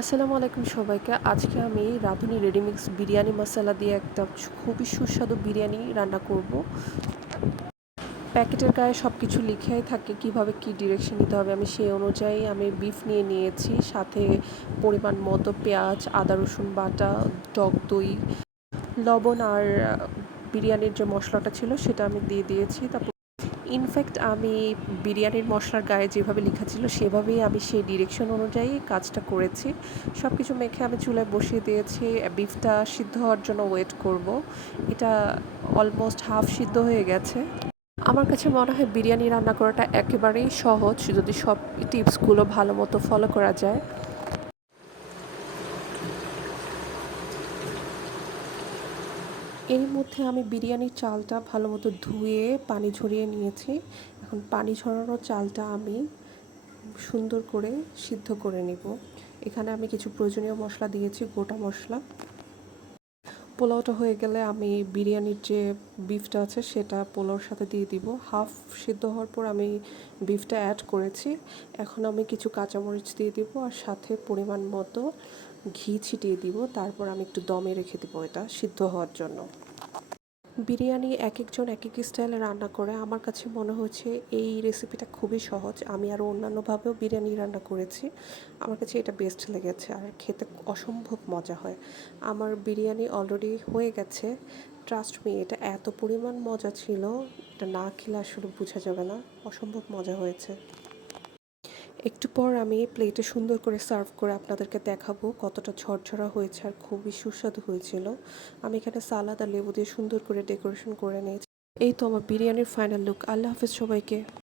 আসসালামু আলাইকুম সবাইকে। আজকে আমি রাঁধুনি রেডিমিক্স বিরিয়ানি মশলা দিয়ে একটা খুবই সুস্বাদু বিরিয়ানি রান্না করব। প্যাকেটের গায়ে সব কিছু লিখেই থাকে কীভাবে কি ডিরেকশন নিতে হবে। আমি সেই অনুযায়ী আমি বিফ নিয়ে নিয়েছি, সাথে পরিমাণ মতো পেঁয়াজ, আদা, রসুন বাটা, টক দই, লবণ আর বিরিয়ানির যে মশলাটা ছিল সেটা আমি দিয়ে দিয়েছি। তারপর ইনফ্যাক্ট আমি বিরিয়ানির মশলার গায়ে যেভাবে লেখা ছিল, সেভাবেই আমি সেই ডিরেকশন অনুযায়ী কাজটা করেছি। সব কিছু মেখে আমি চুলায় বসিয়ে দিয়েছি। বিফটা সিদ্ধ হওয়ার জন্য ওয়েট করব। এটা অলমোস্ট হাফ সিদ্ধ হয়ে গেছে। আমার কাছে মনে হয় বিরিয়ানি রান্না করাটা একেবারেই সহজ। যদি সব টিপসগুলো ভালো মতো ফলো করা যায়। এর মধ্যে আমি বিরিয়ানির চালটা ভালো মতো ধুয়ে পানি ঝরিয়ে নিয়েছি। এখন পানি ঝরানোর চালটা আমি সুন্দর করে সিদ্ধ করে নেব। এখানে আমি কিছু প্রয়োজনীয় মশলা দিয়েছি, গোটা মশলা। পোলাওটা হয়ে গেলে আমি বিরিয়ানির যে বিফটা আছে সেটা পোলাওর সাথে দিয়ে দিব। হাফ সিদ্ধ হওয়ার পর আমি বিফটা অ্যাড করেছি। এখন আমি কিছু কাঁচামরিচ দিয়ে দিব আর সাথে পরিমাণ মতো ঘি ছিটিয়ে দিব। তারপর আমি একটু দমে রেখে দিব এটা সিদ্ধ হওয়ার জন্য। বিরিয়ানি এক একজন এক এক স্টাইলে রান্না করে, আমার কাছে মনে হচ্ছে এই রেসিপিটা খুবই সহজ। আমি আরও অন্যান্যভাবেও বিরিয়ানি রান্না করেছি। আমার কাছে এটা বেস্ট লেগেছে আর খেতে অসম্ভব মজা হয়। আমার বিরিয়ানি অলরেডি হয়ে গেছে। ট্রাস্ট মি এটা এত পরিমাণ মজা ছিল, এটা না খেলে আসলে বোঝা যাবে না। অসম্ভব মজা হয়েছে। একটু পর আমি প্লেটে সুন্দর করে সার্ভ করে আপনাদেরকে দেখাবো কতটা ঝরঝরা হয়েছে আর খুবই সুস্বাদু হয়েছিল। আমি এখানে সালাদ আর লেবু দিয়ে সুন্দর করে ডেকোরেশন করে নিয়েছি। এই তো আমার বিরিয়ানির ফাইনাল লুক আল্লাহ হাফেজ সবাইকে।